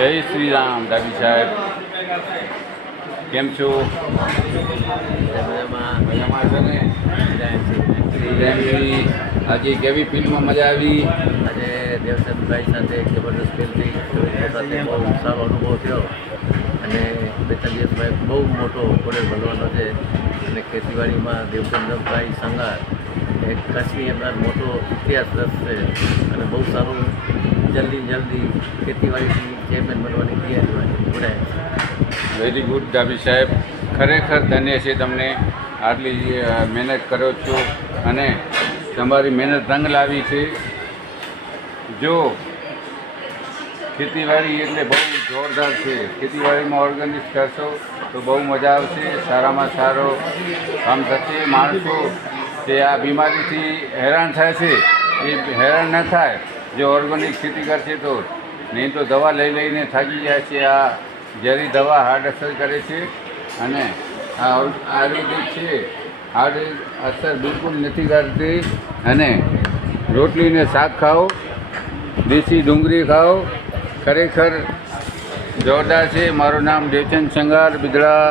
જય શ્રી રામ ડાબી સાહેબ, કેમ છો? મજામાં છે ને? આજે કેવી ફિલ્મમાં મજા આવી? આજે દેવસનભાઈ સાથે જબરદસ્ત ફિલ્મ થઈ. સાથે બહુ સારો અનુભવ થયો અને બે ત્રણ દિવસમાં બહુ મોટો કોડેર બનવાનો છે. અને ખેતીવાડીમાં દેવચંદ્રભાઈ સંગાર એક કચ્છની અંદર મોટો ઇતિહાસ રચશે અને બહુ સારું જલ્દી ખેતીવાડીથી ચેરમેન બનવાની તૈયારીમાં જોડાય. વેરી ગુડ ડાબી સાહેબ, ખરેખર ધન્ય છે તમને. આટલી મહેનત કરો છો અને તમારી મહેનત રંગ લાવી છે. જો ખેતીવાડી એટલે બહુ જોરદાર છે. ખેતીવાડીમાં ઓર્ગેનિક કરશો તો બહુ મજા આવશે, સારામાં સારો કામ થશે. માણસો જે આ બીમારીથી હેરાન થાય છે એ હેરાન ન થાય જો ઓર્ગેનિક ખેતી કરશે તો. નહીં તો દવા લઈને થાકી જાય છે. આ ઝેરી દવા હાર્ડ અસર કરે છે અને આ આયુર્વેદિક છે હાર્ડ અસર બિલકુલ નથી કરતી. અને રોટલીને શાક ખાઓ, દેશી ડુંગળી ખાઓ, ખરેખર જોરદાર છે. મારું નામ દેવચંદ સંગાર, બિદડા.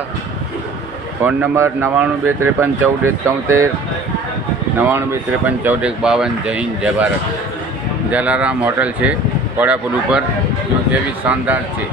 Phone number 92235473, 92235451. જય હિન્દ, જય ભારત. જલારામ હોટલ છે કોડાપુલ ઉપર, જો જેવી શાનદાર છે.